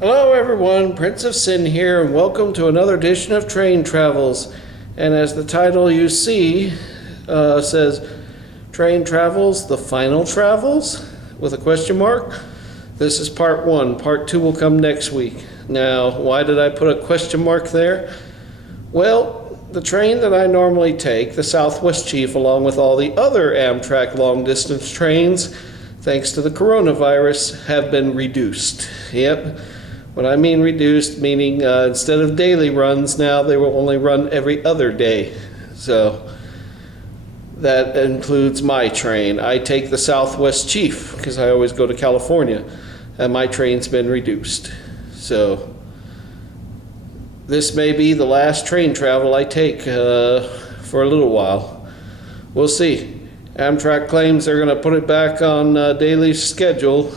Hello everyone, Prince of Sin here, and welcome to another edition of Train Travels. And as the title you see says, Train Travels, the Final Travels, with a question mark. This is part 1. Part 2 will come next week. Now, why did I put a question mark there? Well, the train that I normally take, the Southwest Chief, along with all the other Amtrak long-distance trains, thanks to the coronavirus, have been reduced. Yep. What I mean reduced, meaning instead of daily runs now, they will only run every other day. So that includes my train. I take the Southwest Chief because I always go to California, and my train's been reduced. So this may be the last train travel I take for a little while. We'll see. Amtrak claims they're going to put it back on daily schedule.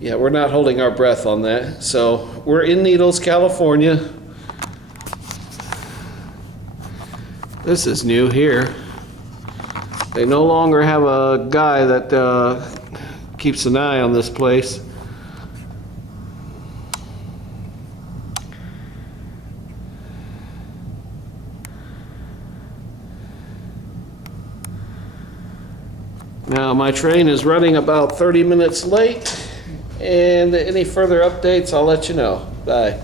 Yeah, we're not holding our breath on that. So we're in Needles, California. This is new here. They no longer have a guy that keeps an eye on this place. Now my train is running about 30 minutes late. And any further updates, I'll let you know. Bye.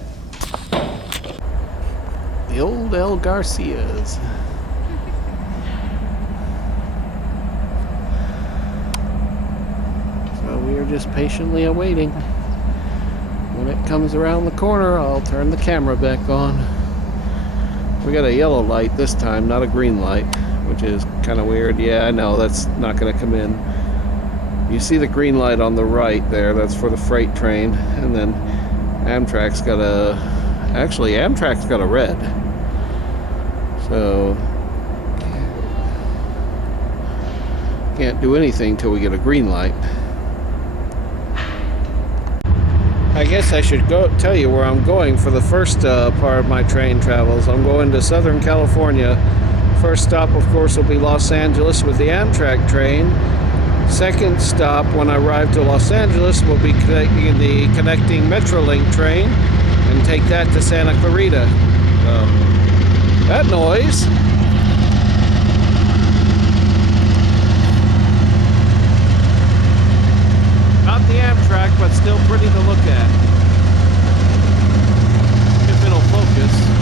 The old El Garcias. So we are just patiently awaiting. When it comes around the corner, I'll turn the camera back on. We got a yellow light this time, not a green light, which is kind of weird. Yeah, I know, that's not going to come in. You see the green light on the right there, that's for the freight train, and then Amtrak's got Amtrak's got a red. So can't do anything till we get a green light. I guess I should tell you where I'm going for the first part of my train travels. I'm going to Southern California. First stop, of course, will be Los Angeles with the Amtrak train. Second stop, when I arrive to Los Angeles, will be the connecting Metrolink train and take that to Santa Clarita. That noise. Not the Amtrak, but still pretty to look at. If it'll focus.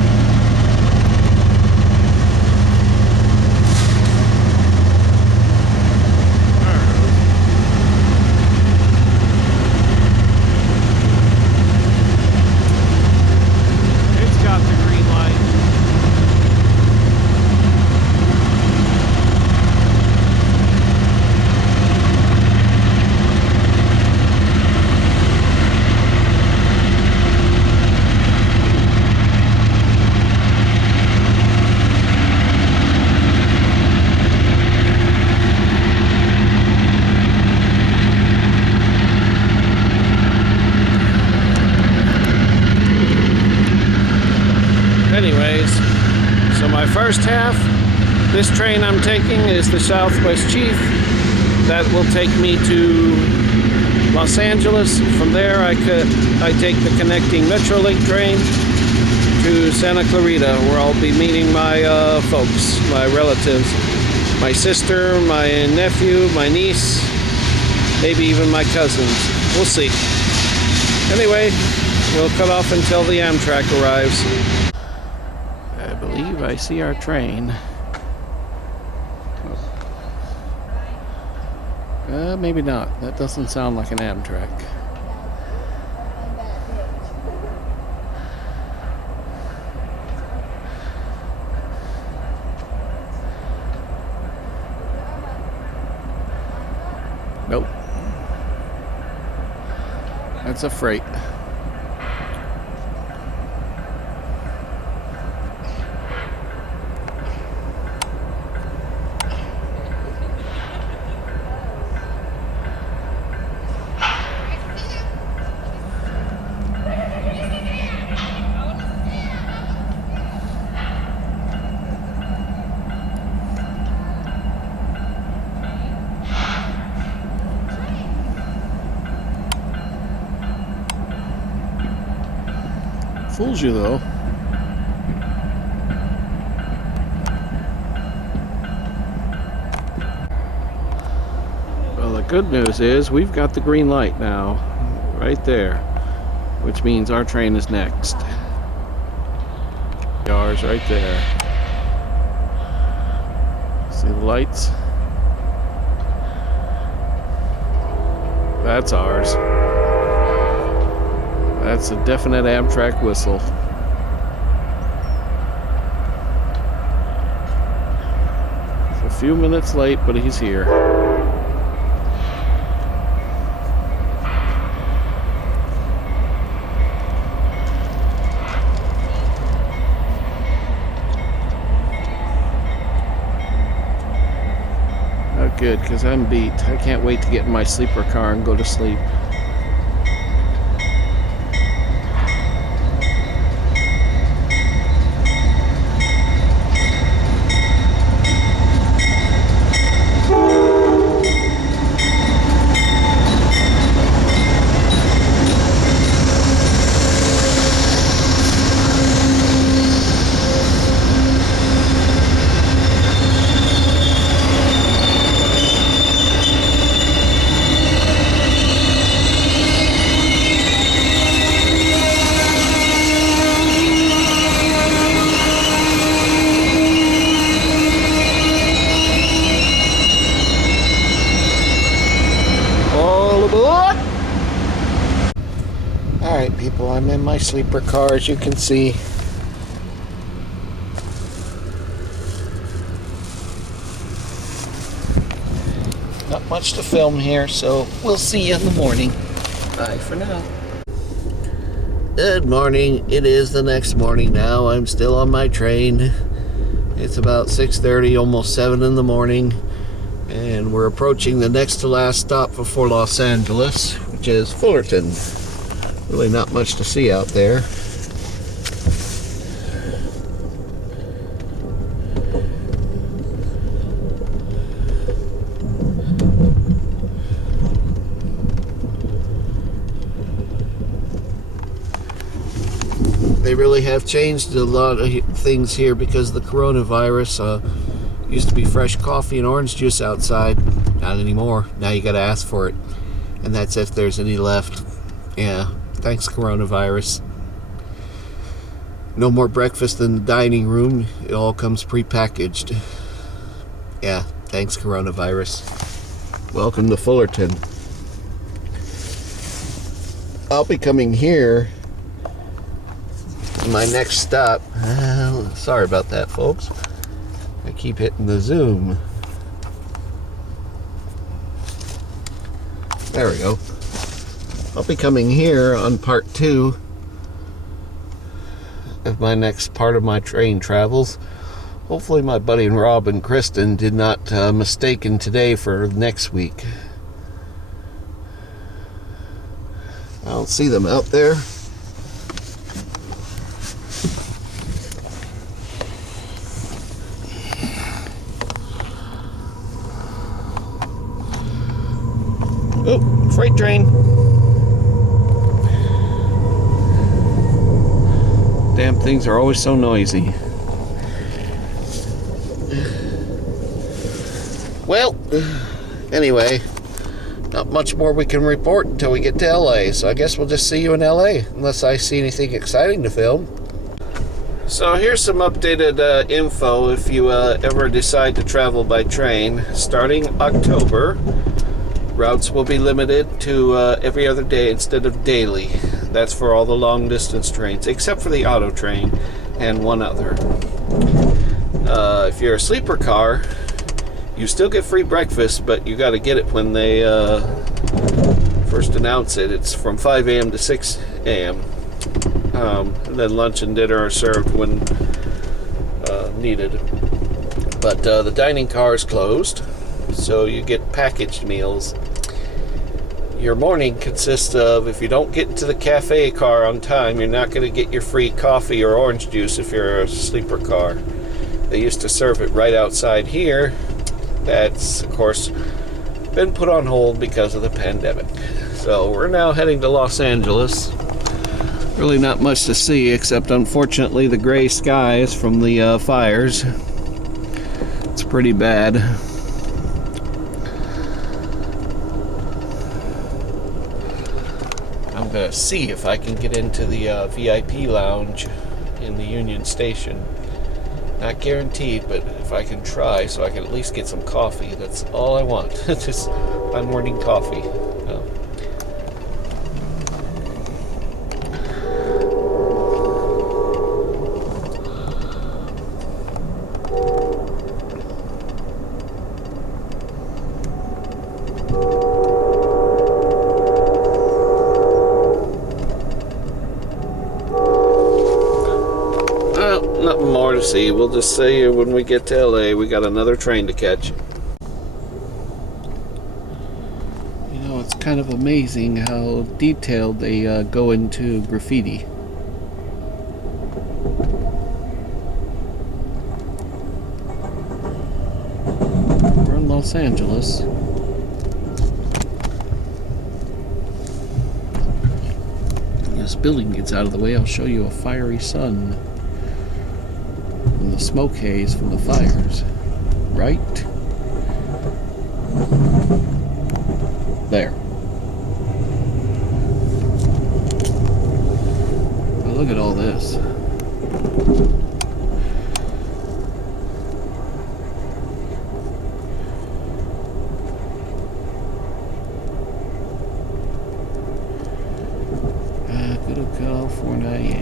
Anyways, so my first half, this train I'm taking is the Southwest Chief. That will take me to Los Angeles. From there I take the connecting Metrolink train to Santa Clarita, where I'll be meeting my folks, my relatives, my sister, my nephew, my niece, maybe even my cousins. We'll see. Anyway, we'll cut off until the Amtrak arrives. I believe I see our train. Maybe not. That doesn't sound like an Amtrak. Nope. That's a freight. Fools you though. Well, the good news is we've got the green light now, right there, which means our train is next. Ours right there. See the lights? That's ours. That's a definite Amtrak whistle. It's a few minutes late, but he's here. Oh, good, because I'm beat. I can't wait to get in my sleeper car and go to sleep. Alright people, I'm in my sleeper car as you can see. Not much to film here, so we'll see you in the morning. Bye for now. Good morning. It is the next morning now. I'm still on my train. It's about 6:30, almost 7 in the morning. And we're approaching the next to last stop before Los Angeles, which is Fullerton. Really not much to see out there. They really have changed a lot of things here because of the coronavirus. Used to be fresh coffee and orange juice outside. Not anymore. Now you gotta ask for it. And that's if there's any left. Yeah. Thanks, coronavirus. No more breakfast in the dining room. It all comes pre-packaged. Yeah, thanks, coronavirus. Welcome to Fullerton. I'll be coming here. My next stop. Sorry about that, folks. I keep hitting the zoom. There we go. I'll be coming here on part 2 of my next part of my train travels. Hopefully my buddy Rob and Kristen did not mistaken today for next week. I don't see them out there. Oh, freight train. Damn things are always so noisy. Well, anyway, not much more we can report until we get to LA, so I guess we'll just see you in LA, unless I see anything exciting to film. So here's some updated info if you ever decide to travel by train. Starting October, routes will be limited to every other day instead of daily. That's for all the long distance trains, except for the auto train and one other. If you're a sleeper car, you still get free breakfast, but you got to get it when they first announce it. It's from 5 a.m. to 6 a.m. And then lunch and dinner are served when needed. But the dining car is closed, so you get packaged meals. Your morning consists of, if you don't get into the cafe car on time, you're not going to get your free coffee or orange juice if you're a sleeper car. They used to serve it right outside here. That's, of course, been put on hold because of the pandemic. So we're now heading to Los Angeles. Really not much to see, except unfortunately the gray skies from the fires. It's pretty bad. I'm gonna see if I can get into the VIP lounge in the Union Station. Not guaranteed, but if I can try, so I can at least get some coffee. That's all I want. Just my morning coffee. Nothing more to see. We'll just say when we get to LA, we got another train to catch. You know, it's kind of amazing how detailed they go into graffiti. We're in Los Angeles. When this building gets out of the way, I'll show you a fiery sun. The smoke haze from the fires. Right there. Well, look at all this. Good old California.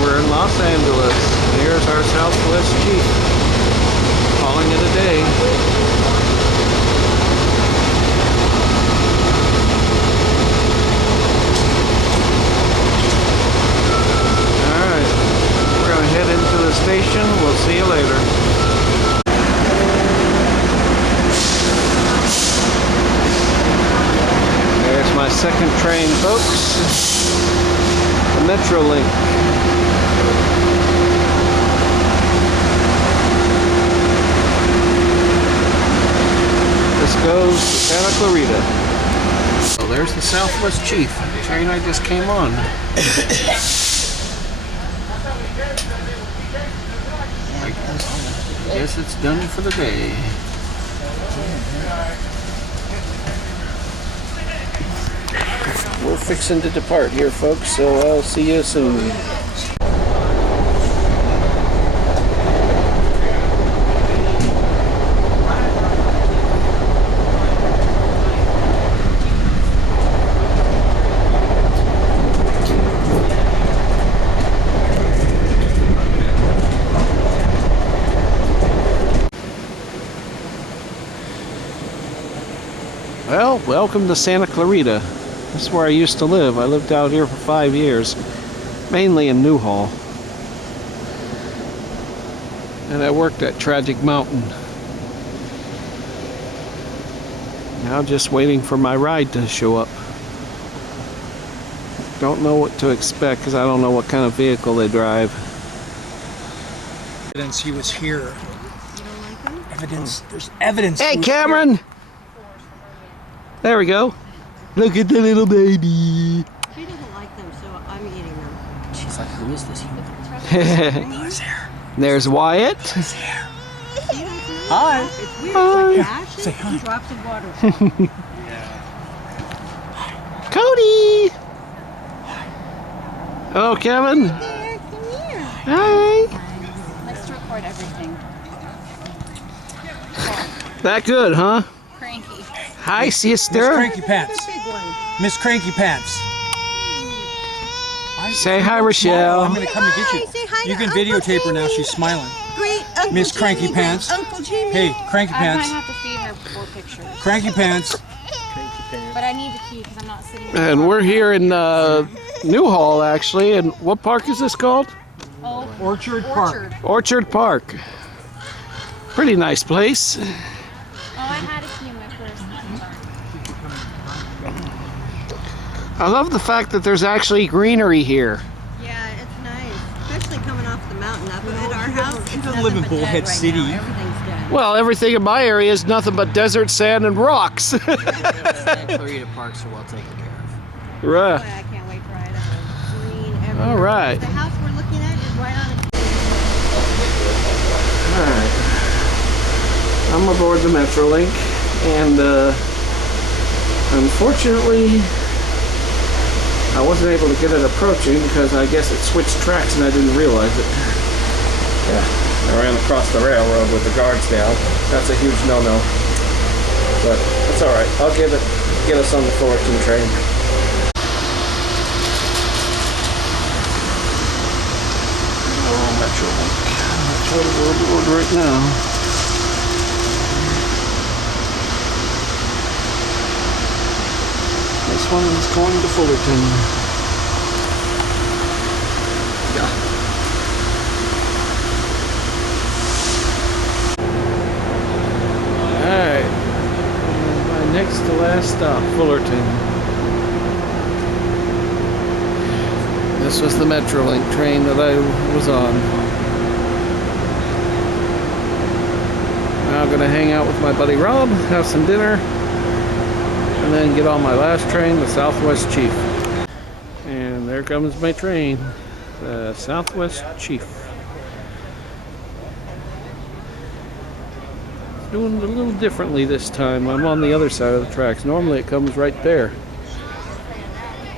We're in Los Angeles. Here's our Southwest Chief calling it a day. Alright, we're going to head into the station. We'll see you later. There's my second train, folks. The Metrolink. This goes to Santa Clarita. So there's the Southwest Chief, the train I just came on. I guess it's done for the day. We're fixing to depart here, folks, so I'll see you soon. Well, welcome to Santa Clarita. This is where I used to live. I lived out here for 5 years, mainly in Newhall. And I worked at Tragic Mountain. Now just waiting for my ride to show up. Don't know what to expect because I don't know what kind of vehicle they drive. Evidence he was here. Evidence. There's evidence. Hey, Cameron! There we go. Look at the little baby. She doesn't like them, so I'm eating them. She's like, who is this? Who's here? There's Wyatt. Who's here? Hi. It's weird. Hi. It's like ashes Say hi. and drops of water. Cody. Oh, Kevin. There, come here. Hi. Likes to record everything. That good, huh? Cranky. Hi, Miss sister. Cranky Pants. Big one. Miss Cranky Pants. Say hi, Rochelle. I'm going to come to get you. Hi, say hi You to can Uncle videotape her now. Jamie. She's smiling. Great Uncle Miss Cranky Jamie, Pants. great Uncle Jamie. Hey, Cranky I might Pants. have to feed her 4 pictures. Cranky Pants. But I need the key because I'm not sitting in the And car. we're here in Newhall, actually. And what park is this called? Oh, Orchard Park. Orchard. Orchard Park. Pretty nice place. Oh, I had a key in my purse. I love the fact that there's actually greenery here. Yeah, it's nice. Especially coming off the mountain up at our house. She doesn't live in Bullhead City. Everything's dead. Well, everything in my area is nothing but desert, sand, and rocks. Santa Clarita parks are well taken care of. Boy, Right. I can't wait for Idaho. Green everywhere. All right. The house we're looking at is right on a Alright. I'm aboard the Metrolink, and unfortunately, I wasn't able to get it approaching because I guess it switched tracks and I didn't realize it. Yeah, I ran across the railroad with the guards down. That's a huge no-no. But that's alright. I'll get us on the Fullerton train. Oh, Metrolink. That's what we're aboard right now. This one is going to Fullerton. Yeah. Alright. My next to last stop, Fullerton. This was the Metrolink train that I was on. Now I'm gonna hang out with my buddy Rob, have some dinner, and then get on my last train, the Southwest Chief. And there comes my train, the Southwest Chief. It's doing it a little differently this time. I'm on the other side of the tracks. Normally it comes right there.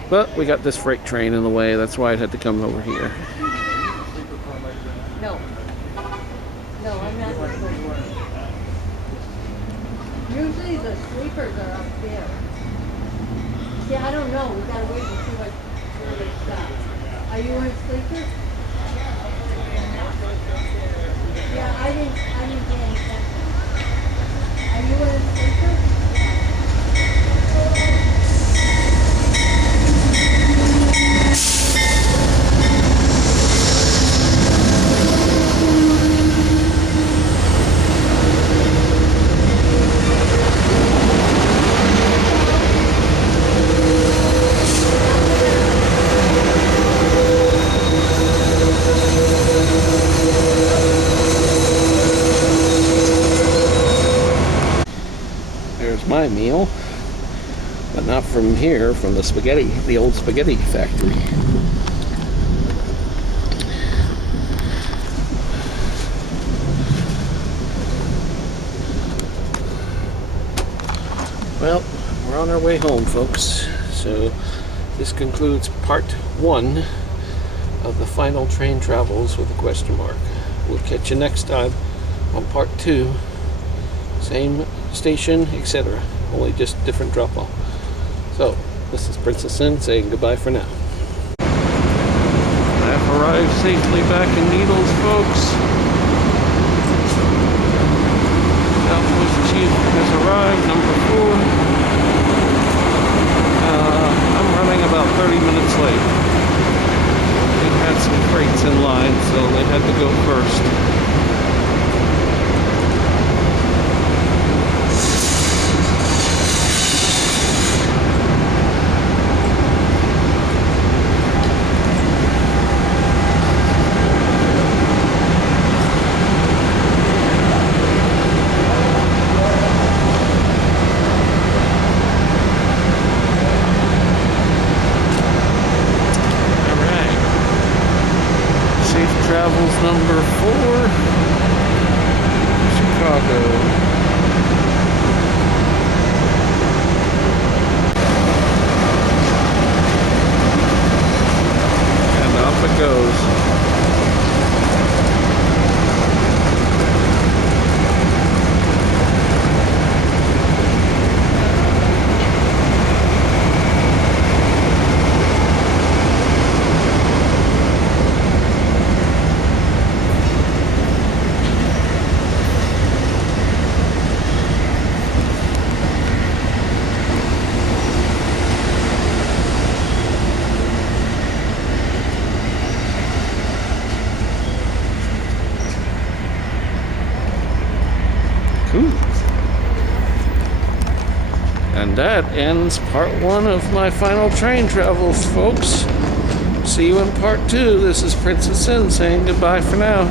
But we got this freight train in the way, that's why it had to come over here. No. No, I'm not going to go. Usually the sleepers are up there. See, I don't know. We gotta wait and see where they stop. Are you in a sleeper? Yeah, I didn't pay any attention. Are you in a sleeper? My meal, but not from here, from the old spaghetti factory. Well, we're on our way home, folks. So this concludes part 1 of the final train travels with a question mark. We'll catch you next time on part 2. Same station, etc. Only just different drop off. So, this is Princess Sin saying goodbye for now. I've arrived safely back in Needles, folks. Southwest Chief has arrived, number 4. I'm running about 30 minutes late. We had some freights in line, so they had to go first. Travels number 4, Chicago. And off it goes. Ooh. And that ends part 1 of my final train travels, folks. See you in part 2. This is Princess Sin saying goodbye for now.